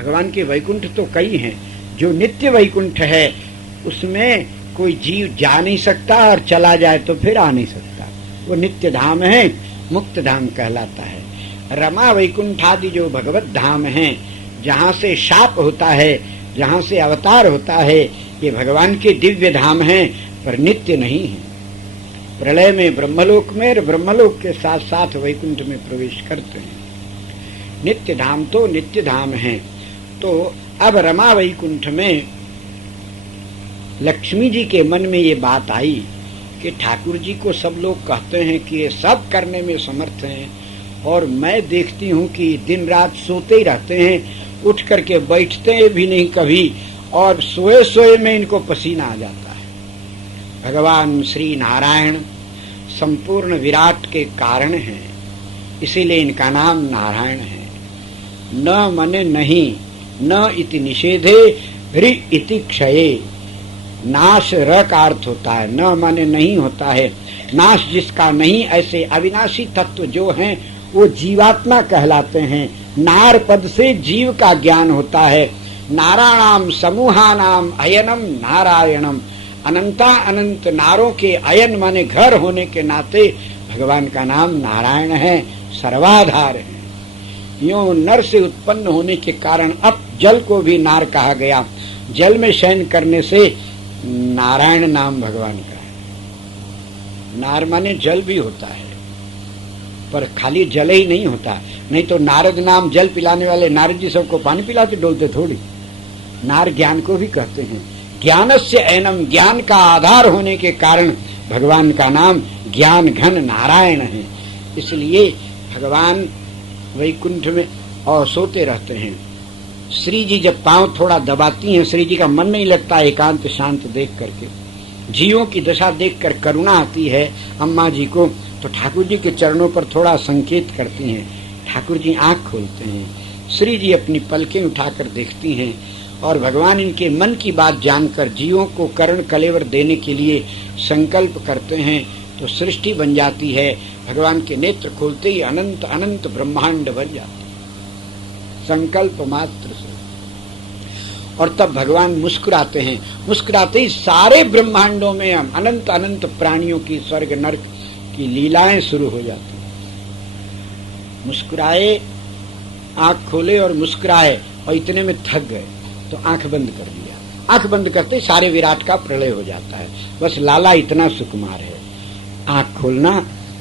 भगवान के वैकुंठ तो कई हैं, जो नित्य वैकुंठ है उसमें कोई जीव जा नहीं सकता और चला जाए तो फिर आ नहीं सकता। वो नित्य धाम है, मुक्त धाम कहलाता है। रमा वैकुंठ आदि जो भगवत धाम हैं, जहाँ से शाप होता है, जहाँ से अवतार होता है, ये भगवान के दिव्य धाम हैं, पर नित्य नहीं है। प्रलय में ब्रह्मलोक में और ब्रह्मलोक के साथ साथ वैकुंठ में प्रवेश करते हैं। नित्य धाम तो नित्य धाम है। तो अब रमा वैकुंठ में लक्ष्मी जी के मन में ये बात आई कि ठाकुर जी को सब लोग कहते हैं कि ये सब करने में समर्थ हैं, और मैं देखती हूँ कि दिन रात सोते ही रहते हैं, उठ करके बैठते भी नहीं कभी, और सोए सोए में इनको पसीना आ जाता है। भगवान श्री नारायण संपूर्ण विराट के कारण हैं, इसीलिए इनका नाम नारायण है। न मने नहीं, न इति निषेधे, रि इति क्षये। नाश र का अर्थ होता है, न माने नहीं होता है। नाश जिसका नहीं, ऐसे अविनाशी तत्व जो हैं वो जीवात्मा कहलाते हैं। नार पद से जीव का ज्ञान होता है। नाराणाम समूहानाम अयनम नारायणम। अनंता अनंत नारों के अयन माने घर होने के नाते भगवान का नाम नारायण है, सर्वाधार है। यूं नर से उत्पन्न होने के कारण अब जल को भी नार कहा गया। जल में शयन करने से नारायण नाम भगवान का है। नार माने जल भी होता है, पर खाली जल ही नहीं होता। नहीं तो नारद नाम जल पिलाने वाले नारद जी सबको पानी पिलाते डोलते थोड़ी। नार ज्ञान को भी कहते हैं। ज्ञानस्य एनम, ज्ञान का आधार होने के कारण भगवान का नाम ज्ञान घन नारायण है। इसलिए भगवान वैकुंठ में और सोते रहते हैं। श्री जी जब पांव थोड़ा दबाती हैं, श्री जी का मन नहीं लगता एकांत शांत देख करके। जीवों की दशा देखकर करुणा आती है अम्मा जी को, तो ठाकुर जी के चरणों पर थोड़ा संकेत करती हैं। ठाकुर जी आंख खोलते हैं, श्री जी अपनी पलकें उठाकर देखती हैं, और भगवान इनके मन की बात जानकर जीवों को कर्ण कलेवर देने के लिए संकल्प करते हैं, तो सृष्टि बन जाती है। भगवान के नेत्र खोलते ही अनंत अनंत ब्रह्मांड बन जाते संकल्प मात्र से। और तब भगवान मुस्कुराते हैं। मुस्कुराते ही सारे ब्रह्मांडों में हम अनंत अनंत प्राणियों की स्वर्ग नरक की लीलाएं शुरू हो जाती हैं। मुस्कुराए, आंख खोले और मुस्कुराए, और इतने में थक गए तो आंख बंद कर दिया। आंख बंद करते सारे विराट का प्रलय हो जाता है। बस लाला इतना सुकुमार है। आंख खोलना,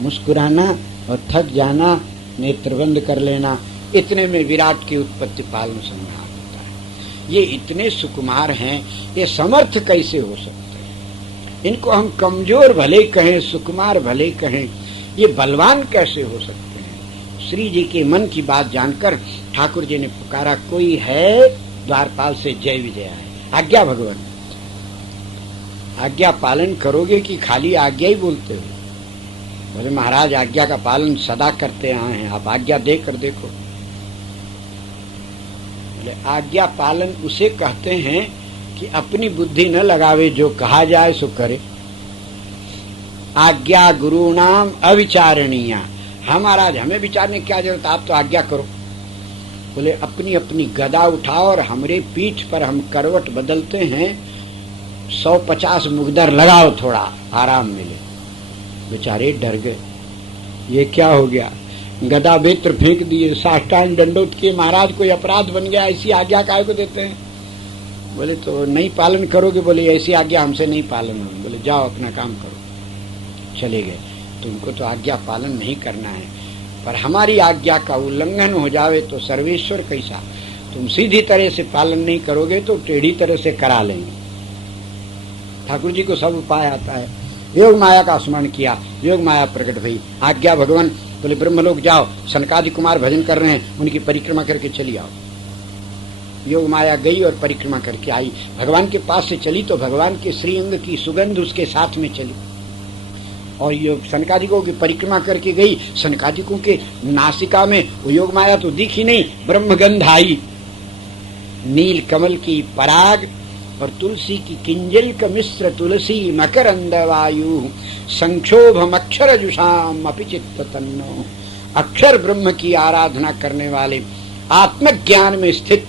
मुस्कुराना और थक जाना, नेत्र बंद कर लेना, इतने में विराट की उत्पत्ति पालन संहार होता है। ये इतने सुकुमार हैं, ये समर्थ कैसे हो सकते हैं? इनको हम कमजोर भले कहें, सुकुमार भले कहें, ये बलवान कैसे हो सकते हैं? श्री जी के मन की बात जानकर ठाकुर जी ने पुकारा, कोई है? द्वारपाल से जय विजय है। आज्ञा भगवान, आज्ञा पालन करोगे कि खाली आज्ञा ही बोलते हो? बोले महाराज आज्ञा का पालन सदा करते आए हैं, आप आज्ञा देकर देखो। बोले आज्ञा पालन उसे कहते हैं कि अपनी बुद्धि न लगावे, जो कहा जाए सो करे। आज्ञा गुरु नाम अविचारणीय। हम महाराज हमें विचारने की क्या जरूरत, आप तो आज्ञा करो। बोले अपनी अपनी गदा उठाओ और हमरे पीठ पर हम करवट बदलते हैं, 150 मुगदर लगाओ, थोड़ा आराम मिले। बेचारे डर गए, ये क्या हो गया? गदा बेत्र फेंक दिए, साष्टांग दंडोत किए, महाराज कोई अपराध बन गया, ऐसी आज्ञा काहे को देते हैं? बोले तो नहीं पालन करोगे? बोले ऐसी आज्ञा हमसे नहीं पालन हो। बोले जाओ अपना काम करो। चले गए। तुमको तो आज्ञा पालन नहीं करना है, पर हमारी आज्ञा का उल्लंघन हो जावे तो सर्वेश्वर कैसा? तुम सीधी तरह से पालन नहीं करोगे तो टेढ़ी तरह से करा लेंगे। ठाकुर जी को सब उपाय आता है। योग माया का स्मरण किया, योग माया प्रकट भई। आज्ञा भगवान। बोले ब्रह्मलोक जाओ, सनकादि कुमार भजन कर रहे हैं, उनकी परिक्रमा करके चली आओ। योग माया गई और परिक्रमा करके आई। भगवान के पास से चली तो भगवान के श्रीअंग की सुगंध उसके साथ में चली, और योग सनकादिकों की परिक्रमा करके गई। सनकादिकों के नासिका में वो योग माया तो दिखी नहीं, ब्रह्मगंध आई। नील कमल की पराग और तुलसी की किंजल का मिश्र, तुलसी मकरंद वायु संक्षोभम अक्षर जुषाम अपिचित्त तन्नो। अक्षर ब्रह्म की आराधना करने वाले, आत्मज्ञान में स्थित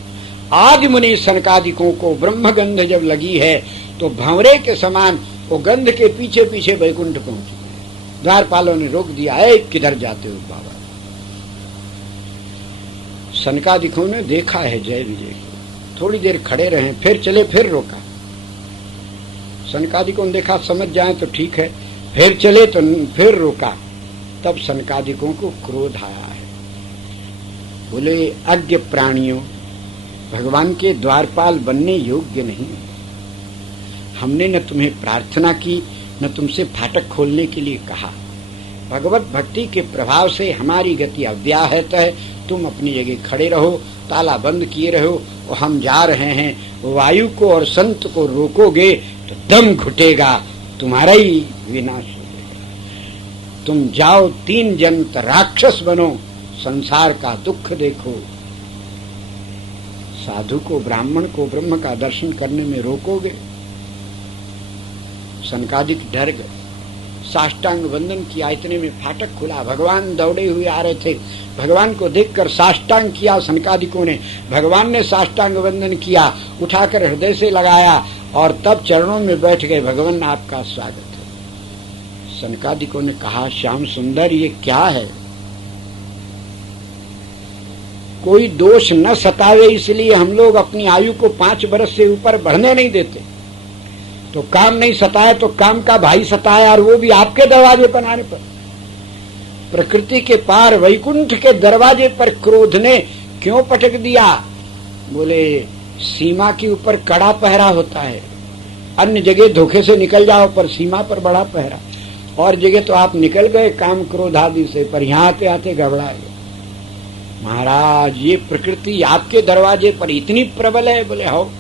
आदि मुनि सनकादिकों को ब्रह्मगंध जब लगी है तो भंवरे के समान वो गंध के पीछे पीछे वैकुंठ पहुंच गए। द्वारपालों ने रोक दिया, है किधर जाते हो बाबा। सनकादिकों ने देखा है जय विजय को, थोड़ी देर खड़े रहे, फिर चले, फिर रोका। सनकादिकों ने देखा समझ जाए तो ठीक है, फिर चले तो फिर रोका। तब सनकादिकों को क्रोध आया है। बोले अज्ञ प्राणियों, भगवान के द्वारपाल बनने योग्य नहीं। हमने न तुम्हें प्रार्थना की, न तुमसे फाटक खोलने के लिए कहा। भगवत भक्ति के प्रभाव से हमारी गति अव्याहत है। तुम अपनी जगह खड़े रहो, ताला बंद किए रहो और हम जा रहे हैं। वायु को और संत को रोकोगे तो दम घुटेगा, तुम्हारा ही विनाश हो जाएगा। तुम जाओ, 3 जन्म राक्षस बनो, संसार का दुख देखो। साधु को, ब्राह्मण को ब्रह्म का दर्शन करने में रोकोगे। सनकादिक डर गए, साष्टांग वंदन किया। इतने में फाटक खुला, भगवान दौड़े हुए आ रहे थे। भगवान को देखकर साष्टांग किया सनकादिकों ने। भगवान ने साष्टांग वंदन किया, उठाकर हृदय से लगाया और तब चरणों में बैठ गए। भगवान आपका स्वागत है। सनकादिकों ने कहा, श्याम सुंदर ये क्या है? कोई दोष न सतावे इसलिए हम लोग अपनी आयु को 5 वर्ष से ऊपर बढ़ने नहीं देते। तो काम नहीं सताया तो काम का भाई सताया, और वो भी आपके दरवाजे पर आने पर। प्रकृति के पार वैकुंठ के दरवाजे पर क्रोध ने क्यों पटक दिया? बोले सीमा के ऊपर कड़ा पहरा होता है, अन्य जगह धोखे से निकल जाओ, पर सीमा पर बड़ा पहरा। और जगह तो आप निकल गए काम क्रोध आदि से, पर यहाँ आते आते घबरा गए। महाराज ये प्रकृति आपके दरवाजे पर इतनी प्रबल है? बोले हो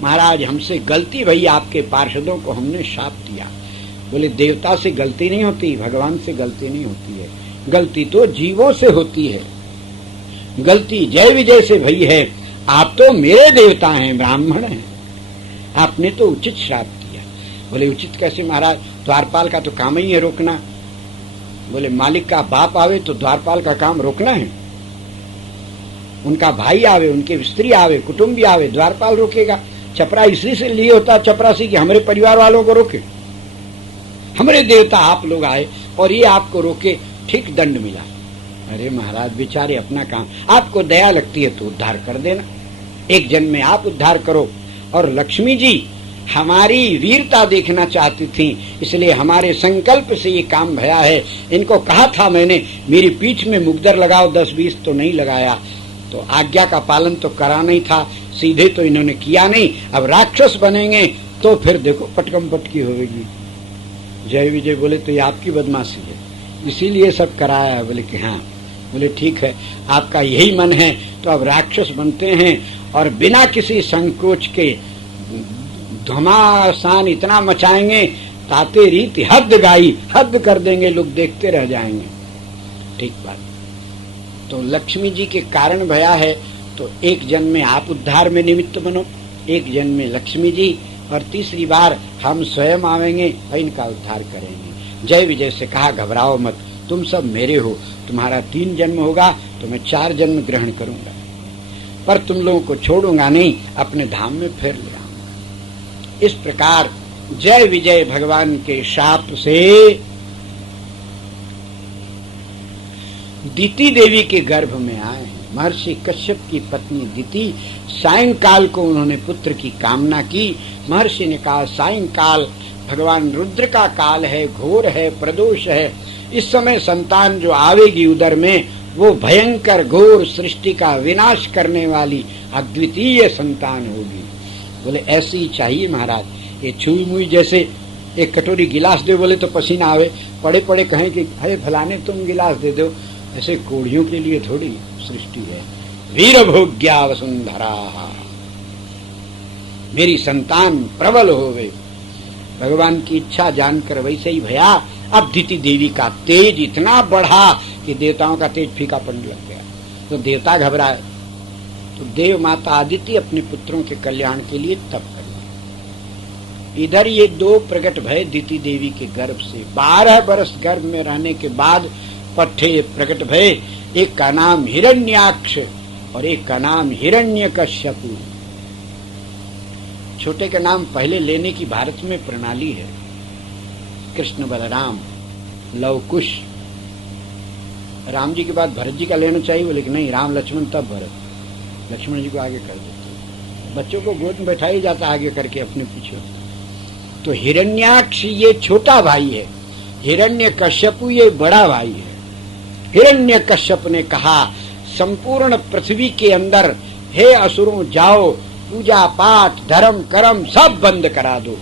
महाराज, हमसे गलती भई, आपके पार्षदों को हमने शाप दिया। बोले देवता से गलती नहीं होती, भगवान से गलती नहीं होती है, गलती तो जीवों से होती है। गलती जय विजय से भई है। आप तो मेरे देवता हैं, ब्राह्मण हैं, आपने तो उचित श्राप दिया। बोले उचित कैसे महाराज? द्वारपाल का तो काम ही है रोकना। बोले मालिक का बाप आवे तो द्वारपाल का काम रोकना है? उनका भाई आवे, उनके स्त्री आवे, कुटुंबी आवे, द्वारपाल रोकेगा? चपरा इसलिए से लिए होता चपरासी कि हमारे परिवार वालों को रोके। हमारे देवता आप लोग आए और ये आपको रोके, ठीक दंड मिला। अरे महाराज बेचारे अपना काम, आपको दया लगती है तो उद्धार कर देना, एक जन्म में आप उद्धार करो। और लक्ष्मी जी हमारी वीरता देखना चाहती थी, इसलिए हमारे संकल्प से ये काम भया है। इनको कहा था मैंने, मेरी पीठ में मुकदर लगाओ, 10-20 तो नहीं लगाया। तो आज्ञा का पालन तो कराना ही था, सीधे तो इन्होंने किया नहीं। अब राक्षस बनेंगे तो फिर देखो पटकम पटकी होगी। जय विजय बोले तो ये आपकी बदमाशी है, इसीलिए सब कराया है। बोले कि हाँ। बोले ठीक है, आपका यही मन है तो अब राक्षस बनते हैं और बिना किसी संकोच के घमासान इतना मचाएंगे, ताते रीति हद गाई, हद कर देंगे, लोग देखते रह जाएंगे। ठीक बात। तो लक्ष्मी जी के कारण भया है, तो एक जन्म में आप उद्धार में निमित्त बनो, एक जन्म में लक्ष्मी जी, और तीसरी बार हम स्वयं आवेंगे और इनका उद्धार करेंगे। जय विजय से कहा घबराओ मत, तुम सब मेरे हो, तुम्हारा 3 जन्म होगा तो मैं 4 जन्म ग्रहण करूंगा, पर तुम लोगों को छोड़ूंगा नहीं, अपने धाम में फिर ले आऊंगा। इस प्रकार जय विजय भगवान के शाप से दिति देवी के गर्भ में आए। महर्षि कश्यप की पत्नी दिति, सायंकाल को उन्होंने पुत्र की कामना की। महर्षि ने कहा सायंकाल भगवान रुद्र का काल है, घोर है, प्रदोष है, इस समय संतान जो आवेगी उदर में वो भयंकर घोर सृष्टि का विनाश करने वाली अद्वितीय संतान होगी। बोले ऐसी ही चाहिए महाराज। ये छुई मुई जैसे एक कटोरी गिलास दे बोले तो पसीना आवे, पड़े पड़े कहें कि है फलाने तुम गिलास दे दो, ऐसे कोड़ियों के लिए थोड़ी सृष्टि है। वीर भोग्या वसुंधरा, मेरी संतान प्रबल होवे। भगवान की इच्छा जानकर वैसे ही भया। अब दिति देवी का तेज इतना बढ़ा कि देवताओं का तेज फीका पड़ने लग गया, तो देवता घबराए। तो देव माता आदित्य अपने पुत्रों के कल्याण के लिए तप कर। इधर ये 2 प्रकट भय दिति देवी के गर्भ से। 12 वर्ष गर्भ में रहने के बाद पट्टे प्रकट भय। एक का नाम हिरण्याक्ष, और एक का नाम हिरण्यकश्यपु। छोटे का नाम पहले लेने की भारत में प्रणाली है। कृष्ण बलराम लव कुश, राम जी के बाद भरत जी का लेना चाहिए, लेकिन नहीं, राम लक्ष्मण तब भरत, लक्ष्मण जी को आगे कर देते। बच्चों को गोद में बैठाया जाता आगे करके अपने पीछे। तो हिरण्याक्ष ये छोटा भाई है, हिरण्यकश्यपु ये बड़ा भाई है। हिरण्यकश्यप ने कहा संपूर्ण पृथ्वी के अंदर हे असुरों जाओ, पूजा पाठ धर्म कर्म सब बंद करा दो,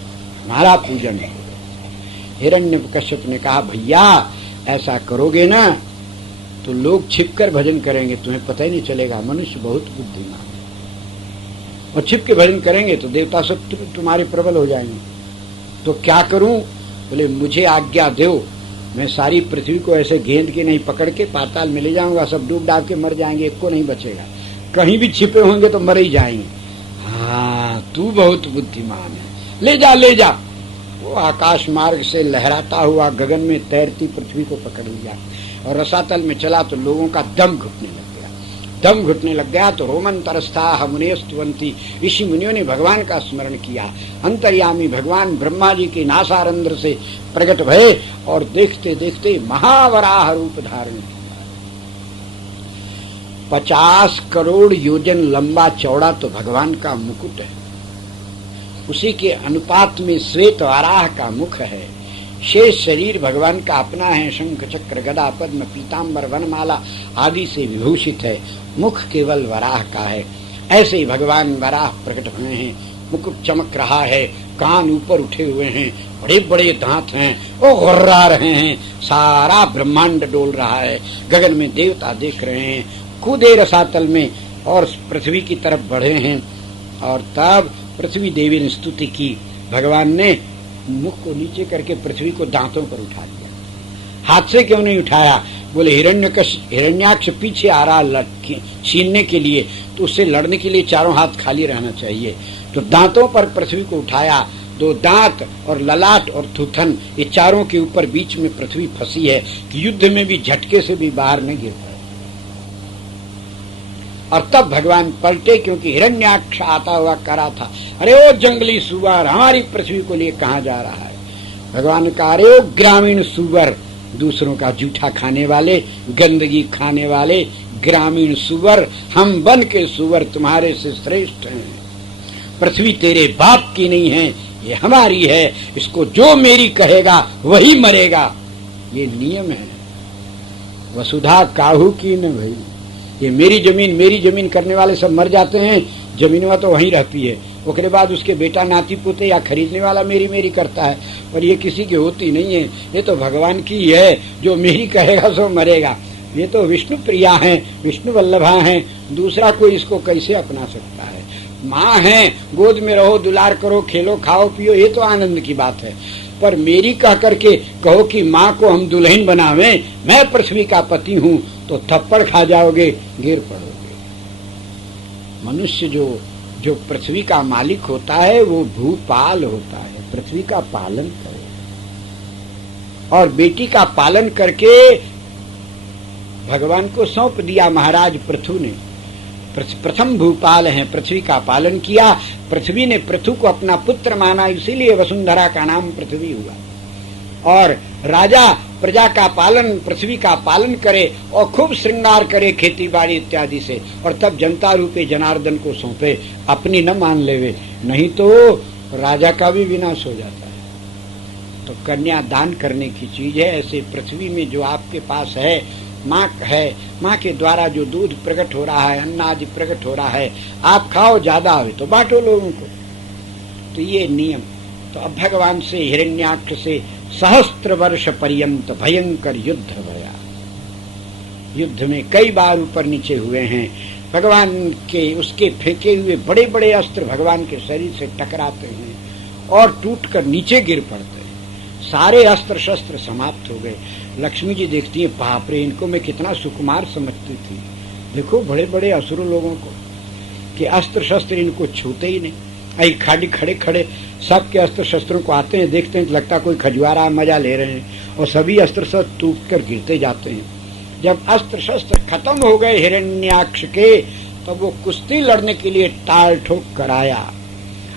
हमारा पूजन। हिरण्यकश्यप ने कहा भैया ऐसा करोगे ना तो लोग छिपकर भजन करेंगे, तुम्हें पता ही नहीं चलेगा। मनुष्य बहुत बुद्धिमान है, और छिप के भजन करेंगे तो देवता सब तुम्हारे प्रबल हो जाएंगे। तो क्या करूं? बोले मुझे आज्ञा दो, मैं सारी पृथ्वी को ऐसे गेंद के नहीं पकड़ के पाताल में ले जाऊंगा, सब डूब डाब के मर जाएंगे, एक को नहीं बचेगा। कहीं भी छिपे होंगे तो मर ही जाएंगे। हाँ तू बहुत बुद्धिमान है, ले जा ले जा। वो आकाश मार्ग से लहराता हुआ गगन में तैरती पृथ्वी को पकड़ लिया और रसातल में चला तो लोगों का दम घुटने लग गया। दम घुटने लग गया तो रोमन तरस्ता मुनिस्तुवंती, ऋषि मुनियों ने भगवान का स्मरण किया। अंतर्यामी भगवान ब्रह्मा जी के नासारंध्र से प्रकट भये और देखते देखते महावराह रूप धारण किया। 50 करोड़ योजन लंबा चौड़ा तो भगवान का मुकुट है, उसी के अनुपात में श्वेत वराह का मुख है। शेष शरीर भगवान का अपना है, शंख चक्र गदा पद्म पीताम्बर वनमाला आदि से विभूषित है, मुख केवल वराह का है। ऐसे ही भगवान वराह प्रकट हुए हैं, मुकुट चमक रहा है, कान ऊपर उठे हुए हैं, बड़े बड़े दांत हैं, वो गुर्रा रहे हैं, सारा ब्रह्मांड डोल रहा है। गगन में देवता देख रहे हैं, कूदे रसातल में और पृथ्वी की तरफ बढ़े हैं। और तब पृथ्वी देवी ने स्तुति की। भगवान ने मुख को नीचे करके पृथ्वी को दांतों पर उठा लिया। हाथ से क्यों नहीं उठाया? बोले हिरण्याक्ष पीछे आ रहा छीनने के लिए, तो उससे लड़ने के लिए चारों हाथ खाली रहना चाहिए। तो दांतों पर पृथ्वी को उठाया। 2 दांत और ललाट और थूथन, ये चारों के ऊपर बीच में पृथ्वी फंसी है कि युद्ध में भी झटके से भी बाहर नहीं गिर पाए। और तब भगवान पलटे, क्योंकि हिरण्याक्ष आता हुआ करा था, अरे ओ जंगली सुअर, हमारी पृथ्वी को लिए कहां जा रहा है? भगवान का अरे ओ ग्रामीण सुअर, दूसरों का जूठा खाने वाले, गंदगी खाने वाले ग्रामीण सुअर, हम वन के सुअर तुम्हारे से श्रेष्ठ हैं। पृथ्वी तेरे बाप की नहीं है, ये हमारी है, इसको जो मेरी कहेगा वही मरेगा, ये नियम है। वसुधा काहू की न भई, ये मेरी जमीन करने वाले सब मर जाते हैं, जमीनवा तो वहीं रहती है। उसके बाद उसके बेटा नाती पोते या खरीदने वाला मेरी मेरी करता है, और ये किसी की होती नहीं है। ये तो भगवान की है, जो मेरी कहेगा सो मरेगा। ये तो विष्णु प्रिया है, विष्णु वल्लभा है, दूसरा कोई इसको कैसे अपना सकता है? माँ है, गोद में रहो, दुलार करो, खेलो खाओ पियो, ये तो आनंद की बात है। पर मेरी कह करके कहो कि माँ को हम दुल्हन बनावे, मैं पृथ्वी का पति हूँ, तो थप्पड़ खा जाओगे, गिर पड़ोगे। मनुष्य जो पृथ्वी का मालिक होता है वो भूपाल होता है, पृथ्वी का पालन करे। और बेटी का पालन करके भगवान को सौंप दिया महाराज पृथु ने। प्रथम भूपाल हैं, पृथ्वी का पालन किया। पृथ्वी ने पृथु को अपना पुत्र माना, इसीलिए वसुंधरा का नाम पृथ्वी हुआ। और राजा प्रजा का पालन, पृथ्वी का पालन करे और खूब श्रृंगार करे खेती बाड़ी इत्यादि से, और तब जनता रूपे जनार्दन को सौंपे, अपनी न मान लेवे, नहीं तो राजा का भी विनाश हो जाता है। तो कन्या दान करने की चीज है। ऐसे पृथ्वी में जो आपके पास है, माँ है, माँ के द्वारा जो दूध प्रकट हो रहा है, अन्न आदि प्रकट हो रहा है, आप खाओ, ज्यादा आवे तो बांटो लोगों को। तो ये नियम। तो अब भगवान से हिरण्याक्ष से सहस्त्र वर्ष पर्यंत भयंकर युद्ध भया। युद्ध में कई बार ऊपर नीचे हुए हैं। भगवान के उसके फेंके हुए बड़े बड़े अस्त्र भगवान के शरीर से टकराते हैं और टूटकर नीचे गिर पड़ते हैं। सारे अस्त्र शस्त्र समाप्त हो गए। लक्ष्मी जी देखती है, बाप रे, इनको मैं कितना सुकुमार समझती थी। देखो बड़े बड़े असुर लोगों को कि अस्त्र शस्त्र इनको छूते ही नहीं। आई खाड़ी खड़े खड़े सबके अस्त्र शस्त्रों को आते हैं, देखते हैं तो लगता कोई खजुआरा मजा ले रहे हैं, और सभी अस्त्र शस्त्र टूट कर गिरते जाते हैं। जब अस्त्र शस्त्र खत्म हो गए हिरण्याक्ष के, तब वो कुश्ती लड़ने के लिए टाल ठोक कर आया।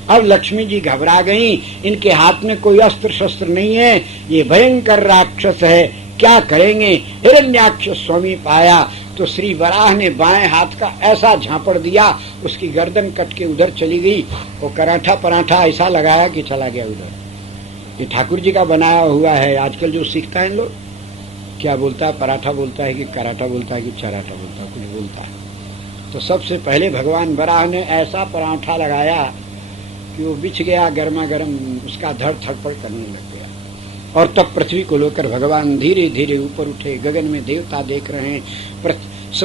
अब लक्ष्मी जी घबरा गईं, इनके हाथ में कोई अस्त्र शस्त्र नहीं है, ये भयंकर राक्षस है, क्या करेंगे। हिरण्याक्ष स्वामी पाया तो श्री वराह ने बाएं हाथ का ऐसा झापड़ दिया, उसकी गर्दन कट के उधर चली गई। वो कराठा पराठा ऐसा लगाया कि चला गया उधर। ये ठाकुर जी का बनाया हुआ है। आजकल जो सीखता है लोग, क्या बोलता है, पराठा बोलता है कि कराठा बोलता है कि चराठा बोलता है, कुछ बोलता है। तो सबसे पहले भगवान वराह ने ऐसा पराठा लगाया कि वो बिछ गया, गर्मा गर्म, उसका धड़ थड़पड़ करने लग गया। और तब पृथ्वी को लेकर भगवान धीरे धीरे ऊपर उठे। गगन में देवता देख रहे हैं।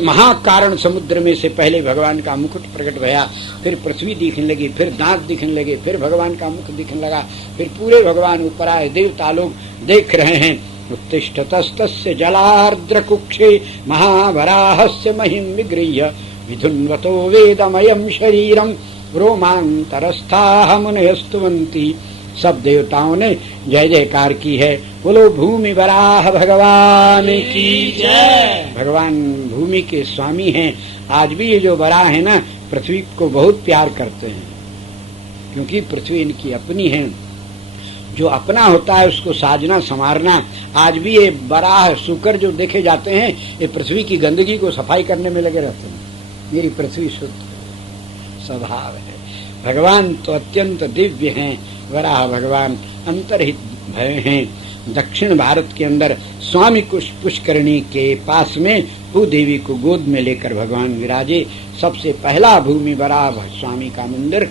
महाकारण समुद्र में से पहले भगवान का मुकुट प्रकट भया, फिर पृथ्वी दिखने लगी, फिर दांत दिखने लगे, फिर भगवान का मुख दिखने लगा, फिर पूरे भगवान ऊपर आए। देवता लोग देख रहे हैं। उत्तिष्ठतस्तस्य जलार्द्र कुक्षे महावराहस्य महिम विगृह्य विधुन्वतो वेदमयम् शरीरम रोमांतरस्थाः मुनयः स्तुवन्ति। सब देवताओं ने जय जयकार की है। बोलो भूमि वराह भगवान की जय। भगवान भूमि के स्वामी हैं। आज भी ये जो वराह है ना, पृथ्वी को बहुत प्यार करते हैं, क्योंकि पृथ्वी इनकी अपनी है। जो अपना होता है उसको साजना संवारना। आज भी ये वराह शुकर जो देखे जाते हैं, ये पृथ्वी की गंदगी को सफाई करने में लगे रहते हैं। मेरी पृथ्वी शुद्ध स्वभाव है। भगवान तो अत्यंत दिव्य हैं। वराह भगवान अंतर्हित भय हैं। दक्षिण भारत के अंदर स्वामी पुष्करणी के पास में भूदेवी को गोद में लेकर भगवान विराजे। सबसे पहला भूमि वराह स्वामी का मंदिर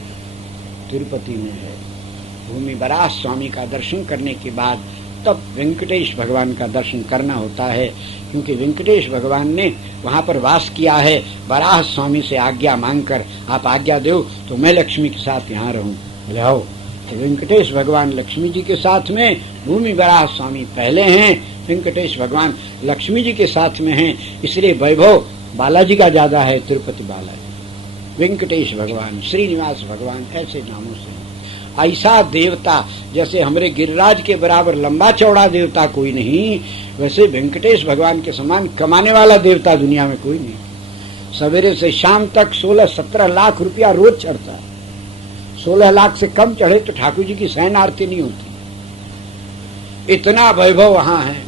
तिरुपति में है। भूमि वराह स्वामी का दर्शन करने के बाद तब वेंकटेश भगवान का दर्शन करना होता है, क्योंकि वेंकटेश भगवान ने वहाँ पर वास किया है। वराह स्वामी से आज्ञा मांगकर, आप आज्ञा दो तो मैं लक्ष्मी के साथ यहाँ रहूं। बोले आओ। तो वेंकटेश भगवान लक्ष्मी जी के साथ में, भूमि वराह स्वामी पहले हैं, वेंकटेश भगवान लक्ष्मी जी के साथ में हैं। इसलिए वैभव बालाजी का ज्यादा है। तिरुपति बालाजी, वेंकटेश भगवान, श्रीनिवास भगवान, ऐसे नामों से। ऐसा देवता, जैसे हमारे गिरिराज के बराबर लंबा चौड़ा देवता कोई नहीं, वैसे वेंकटेश भगवान के समान कमाने वाला देवता दुनिया में कोई नहीं। सवेरे से शाम तक 16-17 लाख रुपया रोज चढ़ता है। 16 लाख से कम चढ़े तो ठाकुर जी की शयन आरती नहीं होती। इतना वैभव वहां है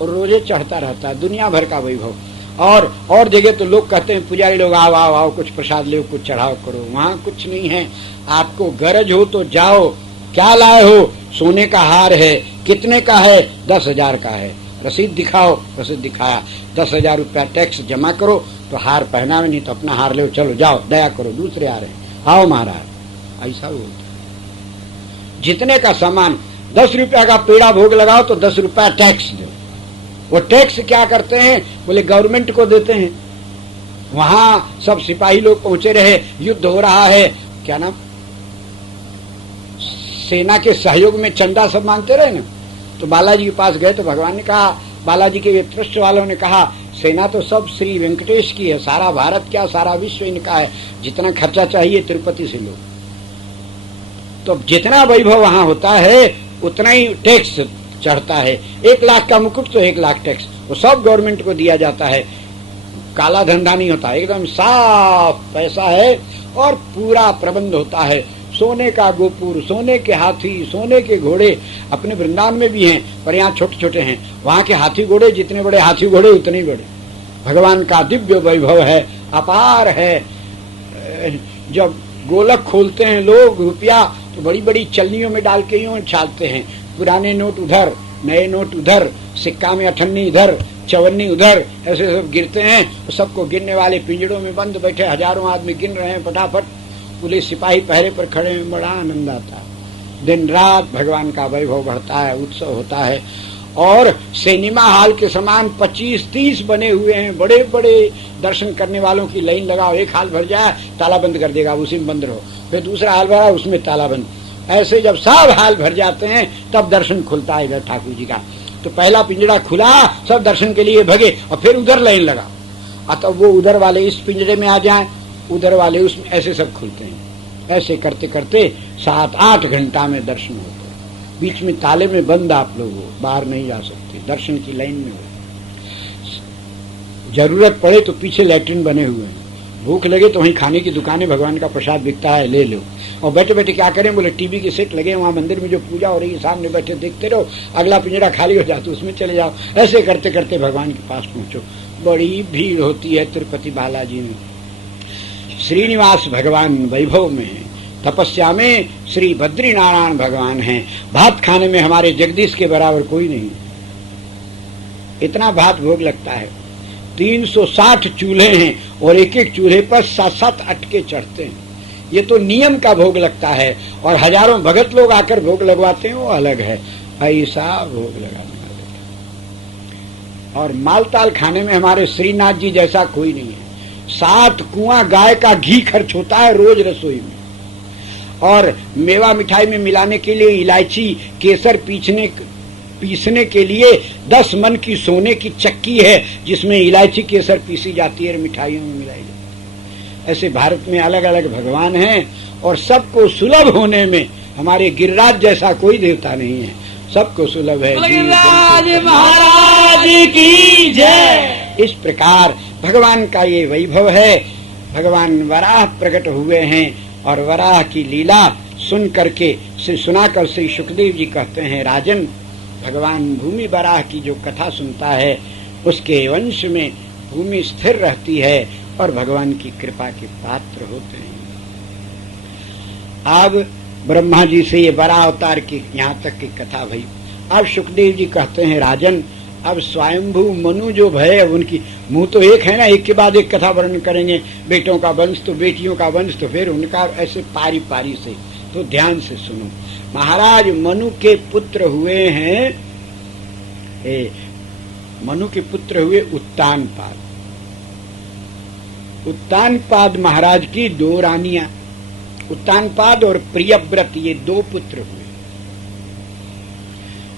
और रोजे चढ़ता रहता है, दुनिया भर का वैभव। और जगह तो लोग कहते हैं पुजारी लोग, आओ आओ आओ, कुछ प्रसाद लो, कुछ चढ़ाओ करो। वहां कुछ नहीं है। आपको गरज हो तो जाओ। क्या लाए हो? सोने का हार है। कितने का है? 10,000 का है। रसीद दिखाओ। रसीद दिखाया। 10,000 रुपया टैक्स जमा करो तो हार पहनावे, नहीं तो अपना हार ले चलो, जाओ, दया करो, दूसरे आ रहे हैं, आओ महाराज। ऐसा बोलते। जितने का सामान 10 रुपया का पेड़ा भोग लगाओ तो 10 रुपया टैक्स दो। वो टैक्स क्या करते हैं? बोले गवर्नमेंट को देते हैं। वहां सब सिपाही लोग पहुंचे रहे, युद्ध हो रहा है, क्या नाम, सेना के सहयोग में चंदा सब मांगते रहे ना। तो बालाजी के पास गए तो भगवान ने कहा, बालाजी के ट्रस्ट वालों ने कहा, सेना तो सब श्री वेंकटेश की है, सारा भारत क्या सारा विश्व इनका है, जितना खर्चा चाहिए तिरुपति से लो। तो जितना वैभव वहां होता है उतना ही टैक्स चढ़ता है। 1 लाख का मुकुट तो 1 लाख टैक्स, वो सब गवर्नमेंट को दिया जाता है। काला धंधा नहीं होता, एकदम साफ पैसा है और पूरा प्रबंध होता है। सोने का गोपुर, सोने के हाथी, सोने के घोड़े अपने वृंदावन में भी हैं, पर यहाँ छोटे छोटे हैं। वहां के हाथी घोड़े जितने बड़े, हाथी घोड़े उतने ही बड़े। भगवान का दिव्य वैभव है, अपार है। जब गोलक खोलते हैं लोग रुपया, तो बड़ी बड़ी चलनियों में डाल के यूं छालते हैं। पुराने नोट उधर, नए नोट उधर, सिक्का में अठन्नी इधर, चवन्नी उधर, ऐसे सब गिरते हैं। सबको गिरने वाले पिंजड़ों में बंद बैठे हजारों आदमी गिन रहे हैं फटाफट। पुलिस सिपाही पहरे पर खड़े हैं, बड़ा आनंद आता है। दिन रात भगवान का वैभव बढ़ता है, उत्सव होता है। और सिनेमा हॉल के समान 25-30 बने हुए हैं, बड़े बड़े। दर्शन करने वालों की लाइन लगाओ, एक हाल भर जाए ताला बंद कर देगा, उसी में बंद रहो। फिर दूसरा हाल भरा, उसमें ताला बंद। ऐसे जब सब हाल भर जाते हैं तब दर्शन खुलता है इधर ठाकुर जी का। तो पहला पिंजड़ा खुला, सब दर्शन के लिए भगे और फिर उधर लाइन लगा। तब वो उधर वाले इस पिंजड़े में आ जाएं, उधर वाले उसमें, ऐसे सब खुलते हैं। ऐसे करते करते 7-8 घंटा में दर्शन होते हैं। बीच में ताले में बंद आप लोग हो, बाहर नहीं जा सकते, दर्शन की लाइन में हो। जरूरत पड़े तो पीछे लैट्रिन बने हुए हैं, भूख लगे तो वहीं खाने की दुकानें, भगवान का प्रसाद बिकता है, ले लो। और बैठे बैठे क्या करें, बोले टीवी के सेट लगे वहां मंदिर में जो पूजा हो रही है, सामने बैठे देखते रहो, अगला पिंजरा खाली हो जाए तो उसमें चले जाओ। ऐसे करते करते भगवान के पास पहुंचो। बड़ी भीड़ होती है तिरुपति बालाजी में। श्रीनिवास भगवान वैभव में है, तपस्या में श्री बद्री नारायण भगवान हैं, भात खाने में हमारे जगदीश के बराबर कोई नहीं। इतना भात भोग लगता है, 360 चूल्हे हैं और एक एक चूल्हे पर 7-7 अटके चढ़ते हैं। ये तो नियम का भोग लगता है, और हजारों भगत लोग आकर भोग लगवाते हैं, वो अलग है। ऐसा भोग लगाने वाले। और मालताल खाने में हमारे श्रीनाथ जी जैसा कोई नहीं है। 7 कुआं गाय का घी खर्च होता है रोज रसोई में। और मेवा मिठाई में मिलाने के लिए इलायची, केसर पीसने के लिए 10 मन की सोने की चक्की है, जिसमें इलायची केसर पीसी जाती है और मिठाइयों में मिलाई जाती है। ऐसे भारत में अलग अलग भगवान हैं, और सबको सुलभ होने में हमारे गिरिराज जैसा कोई देवता नहीं है, सबको सुलभ है। गिरिराज महाराज की जय। इस प्रकार भगवान का ये वैभव है। भगवान वराह प्रकट हुए हैं, और वराह की लीला सुनाकर श्री सुखदेव जी कहते हैं, राजन, भगवान भूमि वराह की जो कथा सुनता है, उसके वंश में भूमि स्थिर रहती है और भगवान की कृपा के पात्र होते हैं। अब ब्रह्मा जी से ये वराह अवतार की यहाँ तक की कथा भई। अब सुखदेव जी कहते हैं, राजन, अब स्वयंभू मनु जो भय, अब उनकी मुंह तो एक है ना, एक के बाद एक कथा वर्णन करेंगे। बेटों का वंश तो बेटियों का वंश, तो फिर उनका ऐसे पारी पारी से, तो ध्यान से सुनो। महाराज मनु के पुत्र हुए हैं, मनु के पुत्र हुए उत्तानपाद। उत्तानपाद महाराज की 2 रानियां, उत्तानपाद और प्रियव्रत, ये 2 पुत्र हुए,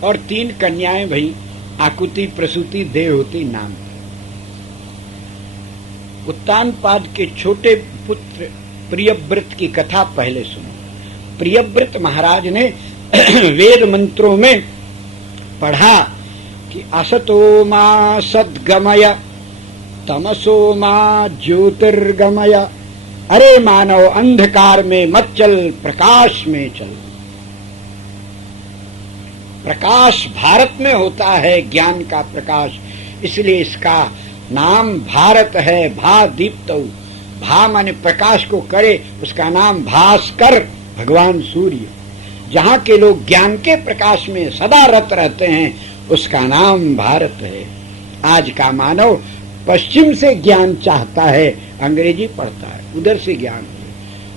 और 3 कन्याएं भई, आकुति, प्रसूति, देवहूति नाम। उत्तानपाद के छोटे पुत्र प्रियव्रत की कथा पहले सुनो। प्रियव्रत महाराज ने वेद मंत्रों में पढ़ा कि असतो मा सद्गमय, तमसो मा ज्योतिर्गमय। अरे मानव, अंधकार में मत चल, प्रकाश में चल। प्रकाश भारत में होता है, ज्ञान का प्रकाश, इसलिए इसका नाम भारत है। भा दीप्तौ, भा माने प्रकाश को करे, उसका नाम भास्कर, भगवान सूर्य। जहाँ के लोग ज्ञान के प्रकाश में सदा रत रहते हैं, उसका नाम भारत है। आज का मानव पश्चिम से ज्ञान चाहता है, अंग्रेजी पढ़ता है, उधर से ज्ञान है।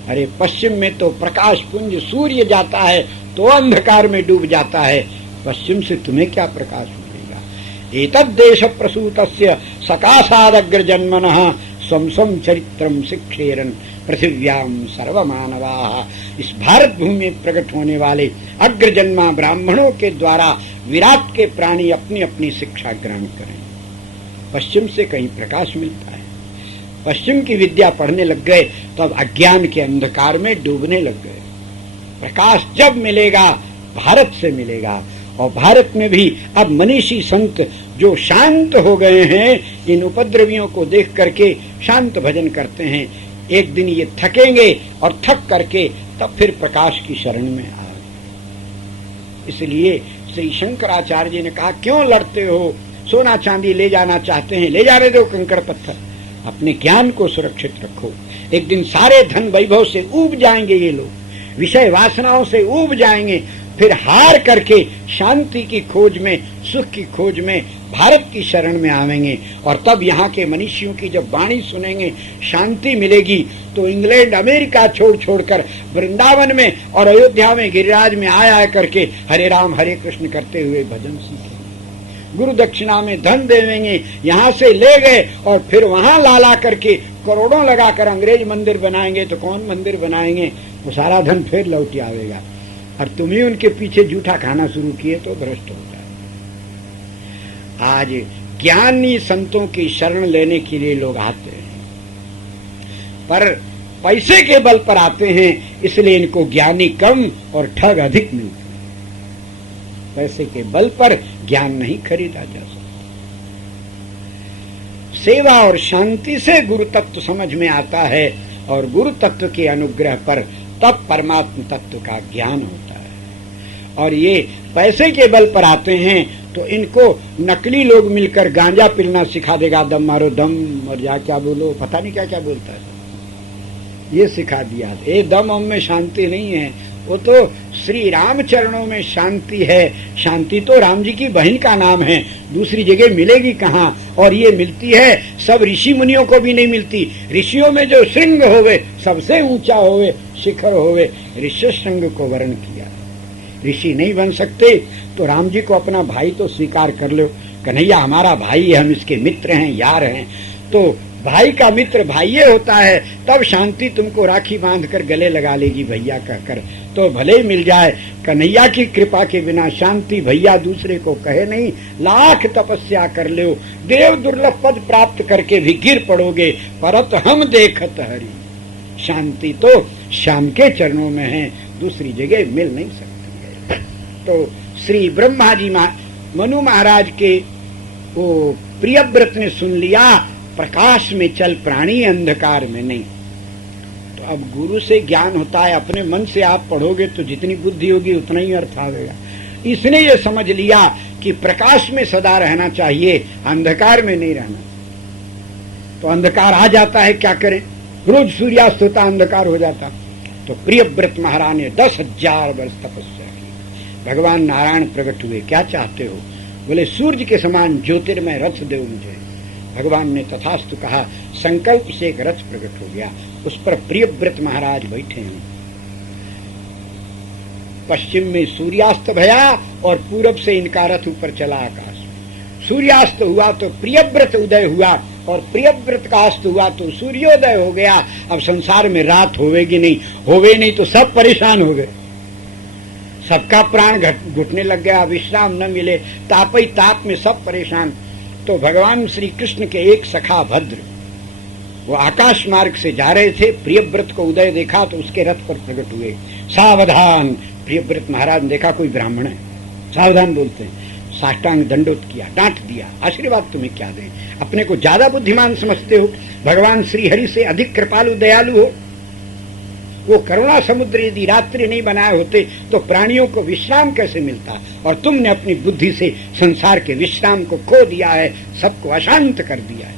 अरे पश्चिम में तो प्रकाश पुंज सूर्य जाता है तो अंधकार में डूब जाता है, पश्चिम से तुम्हें क्या प्रकाश मिलेगा। एतद् देश प्रसूतस्य सकाशादग्र जन्मनः स्वं स्वं चरित्रम शिक्षेरन पृथिव्याम सर्वमानवाः। इस भारत भूमि में प्रकट होने वाले अग्रजन्मा ब्राह्मणों के द्वारा विराट के प्राणी अपनी अपनी शिक्षा ग्रहण करें। पश्चिम से कहीं प्रकाश मिलता है। पश्चिम की विद्या पढ़ने लग गए तो अब अज्ञान के अंधकार में डूबने लग गए। प्रकाश जब मिलेगा भारत से मिलेगा, और भारत में भी अब मनीषी संत जो शांत हो गए हैं, इन उपद्रवियों को देख करके शांत भजन करते हैं। एक दिन ये थकेंगे और थक करके तब फिर प्रकाश की शरण में आएंगे। इसलिए श्री शंकराचार्य जी ने कहा, क्यों लड़ते हो, सोना चांदी ले जाना चाहते हैं, ले जाने दो कंकड़ पत्थर, अपने ज्ञान को सुरक्षित रखो। एक दिन सारे धन वैभव से ऊब जाएंगे ये लोग, विषय वासनाओं से ऊब जाएंगे, फिर हार करके शांति की खोज में, सुख की खोज में भारत की शरण में आवेंगे। और तब यहाँ के मनीषियों की जब वाणी सुनेंगे, शांति मिलेगी, तो इंग्लैंड अमेरिका छोड़ छोड़कर वृंदावन में और अयोध्या में गिरिराज में आया करके हरे राम हरे कृष्ण करते हुए भजन सीखेंगे। गुरु दक्षिणा में धन देवेंगे, यहाँ से ले गए और फिर वहां लाला करके करोड़ों लगाकर अंग्रेज मंदिर बनाएंगे, तो कौन मंदिर बनाएंगे, वो सारा धन फिर लौट आवेगा। और तुम ही उनके पीछे जूठा खाना शुरू किए तो भ्रष्ट होता है। आज ज्ञानी संतों की शरण लेने के लिए लोग आते हैं, पर पैसे के बल पर आते हैं, इसलिए इनको ज्ञानी कम और ठग अधिक मिलते हैं। पैसे के बल पर ज्ञान नहीं खरीदा जा सकता। सेवा और शांति से गुरु तत्व समझ में आता है, और गुरु तत्व के अनुग्रह पर तब परमात्म तत्व का ज्ञान होता है। और ये पैसे के बल पर आते हैं तो इनको नकली लोग मिलकर गांजा पिलना सिखा देगा, दम मारो दम, और जा क्या बोलो, पता नहीं क्या क्या बोलता है, ये सिखा दिया। ये दम हम में शांति नहीं है, वो तो श्री राम चरणों में शांति है। शांति तो राम जी की बहन का नाम है, दूसरी जगह मिलेगी कहाँ? और ये मिलती है सब ऋषि मुनियों को भी नहीं मिलती। ऋषियों में जो श्रृंग होवे, सबसे ऊंचा होवे, शिखर होवे, ऋषि श्रृंग को वर्ण किया। ऋषि नहीं बन सकते तो राम जी को अपना भाई तो स्वीकार कर लो, कन्हैया हमारा भाई है, हम इसके मित्र हैं, यार हैं। तो भाई का मित्र भाई होता है, तब शांति तुमको राखी बांध कर गले लगा लेगी भैया कहकर, तो भले ही मिल जाए। कन्हैया की कृपा के बिना शांति भैया दूसरे को कहे नहीं। लाख तपस्या कर लो, देव दुर्लभ पद प्राप्त करके भी गिर पड़ोगे, परत हम देखत हरि। शांति तो श्याम के चरणों में है, दूसरी जगह मिल नहीं सकती है। तो श्री ब्रह्मा जी मनु महाराज के वो प्रियव्रत ने सुन लिया, प्रकाश में चल प्राणी, अंधकार में नहीं। तो अब गुरु से ज्ञान होता है, अपने मन से आप पढ़ोगे तो जितनी बुद्धि होगी उतना ही अर्थ आएगा। इसने ये समझ लिया कि प्रकाश में सदा रहना चाहिए, अंधकार में नहीं रहना। तो अंधकार आ जाता है, क्या करें? रोज सूर्यास्त होता, अंधकार हो जाता। तो प्रियव्रत महाराज ने 10,000 वर्ष तपस्या की। भगवान नारायण प्रकट हुए, क्या चाहते हो? बोले सूर्य के समान ज्योतिर्मय रथ दो मुझे। भगवान ने तथास्तु कहा, संकल्प से एक रथ प्रकट हो गया, उस पर प्रियव्रत महाराज बैठे हैं। पश्चिम में सूर्यास्त भया और पूरब से इनका रथ ऊपर चला आकाश में। सूर्यास्त हुआ तो प्रियव्रत उदय हुआ, और प्रियव्रत का अस्त हुआ तो सूर्योदय हो गया। अब संसार में रात होवेगी नहीं, होवे नहीं तो सब परेशान हो गए, सबका प्राण घुटने लग गया, विश्राम न मिले, ताप ही ताप में सब परेशान। तो भगवान श्री कृष्ण के एक सखा भद्र, वो आकाश मार्ग से जा रहे थे, प्रियव्रत को उदय देखा तो उसके रथ पर प्रकट हुए। सावधान! प्रियव्रत महाराज ने देखा कोई ब्राह्मण है, सावधान बोलते हैं। साष्टांग दंडोत किया, डांट दिया, आशीर्वाद तुम्हें क्या दें, अपने को ज्यादा बुद्धिमान समझते हो? भगवान श्री हरि से अधिक कृपालु दयालु हो? वो करुणा समुद्र यदि रात्रि नहीं बनाए होते तो प्राणियों को विश्राम कैसे मिलता? और तुमने अपनी बुद्धि से संसार के विश्राम को खो दिया है, सबको अशांत कर दिया है।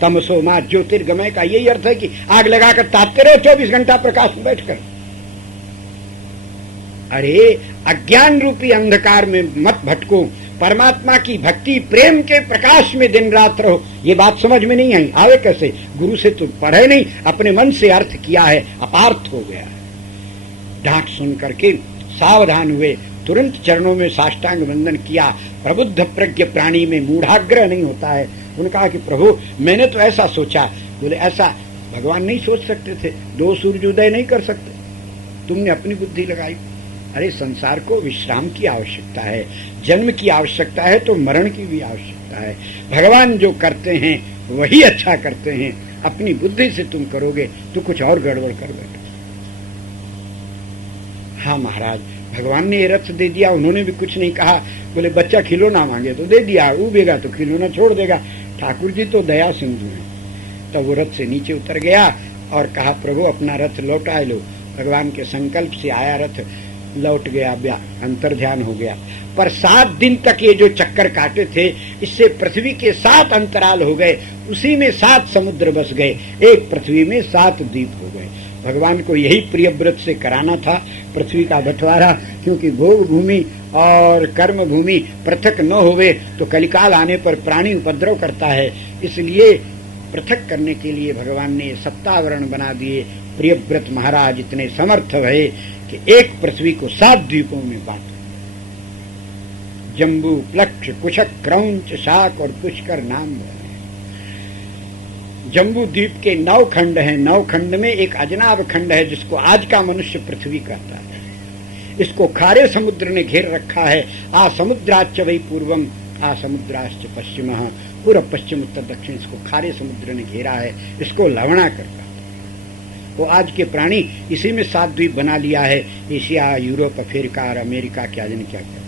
तमसो मा ज्योतिर्गमय का यही अर्थ है कि आग लगाकर तापते रहो 24 घंटा प्रकाश में बैठकर। अरे अज्ञान रूपी अंधकार में मत भटको, परमात्मा की भक्ति प्रेम के प्रकाश में दिन रात रहो। ये बात समझ में नहीं आई, आवे कैसे? गुरु से तो पढ़े नहीं, अपने मन से अर्थ किया है, अपार्थ हो गया है। डांट सुन करके सावधान हुए, तुरंत चरणों में साष्टांग वंदन किया। प्रबुद्ध प्रज्ञ प्राणी में मूढ़ाग्रह नहीं होता है। उन्होंने कहा कि प्रभु मैंने तो ऐसा सोचा। बोले ऐसा भगवान नहीं सोच सकते थे, 2 सूर्योदय नहीं कर सकते, तुमने अपनी बुद्धि लगाई। अरे संसार को विश्राम की आवश्यकता है, जन्म की आवश्यकता है तो मरण की भी आवश्यकता है। भगवान जो करते हैं वही अच्छा करते हैं, अपनी बुद्धि से तुम करोगे तो कुछ और गड़बड़ कर बैठो। हाँ महाराज, भगवान ने ये रथ दे दिया, उन्होंने भी कुछ नहीं कहा। बोले बच्चा खिलौना मांगे तो दे दिया, उबेगा तो खिलौना छोड़ देगा। ठाकुर जी तो दया सिंधु है। तब वो रथ से नीचे उतर गया और कहा प्रभु अपना रथ लौटा लो। भगवान के संकल्प से आया रथ लौट गया, अंतर ध्यान हो गया। पर 7 दिन तक ये जो चक्कर काटे थे, इससे पृथ्वी के 7 अंतराल हो गए, उसी में 7 समुद्र बस गए, एक पृथ्वी में 7 द्वीप हो गए। भगवान को यही प्रियव्रत से कराना था, पृथ्वी का बंटवारा, क्योंकि भोग भूमि और कर्म भूमि पृथक न होवे तो कलिकाल आने पर प्राणी उपद्रव करता है। इसलिए पृथक करने के लिए भगवान ने 7 बना दिए। प्रियव्रत महाराज इतने समर्थ भये कि एक पृथ्वी को 7 द्वीपों में बांटा। जम्बू, प्लक्ष, कुशक, क्रौंच, शाक और पुष्कर नाम बने। जम्बू द्वीप के 9 खंड हैं। 9 खंड में एक अजनाब खंड है जिसको आज का मनुष्य पृथ्वी कहता है। इसको खारे समुद्र ने घेर रखा है। आ समुद्राच्च वै पूर्वम, आ समुद्राश्च पश्चिम, पूर्व पश्चिम उत्तर दक्षिण, इसको खारे समुद्र ने घेरा है। इसको लवणाकर कहता है। वो आज के प्राणी इसी में 7 द्वीप बना लिया है, एशिया, यूरोप, अफ्रीका और अमेरिका, क्या जाने क्या क्या।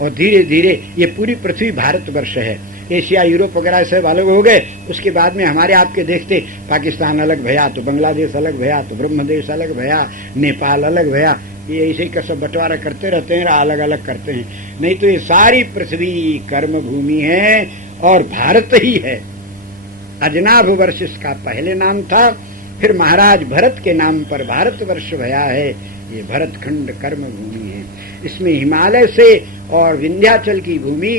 और धीरे धीरे ये पूरी पृथ्वी भारतवर्ष है। एशिया यूरोप वगैरह सब अलग हो गए। उसके बाद में हमारे आपके देखते पाकिस्तान अलग भया तो बांग्लादेश अलग भया तो ब्रह्मदेश अलग भया, नेपाल अलग भया। ये ऐसे ही का सब बंटवारा करते रहते हैं, अलग अलग करते हैं। नहीं तो ये सारी पृथ्वी कर्म भूमि है और भारत ही है। अजनाभ वर्ष इसका पहले नाम था, फिर महाराज भरत के नाम पर भारतवर्ष भया है। ये भरतखंड कर्म भूमि है। इसमें हिमालय से और विंध्याचल की भूमि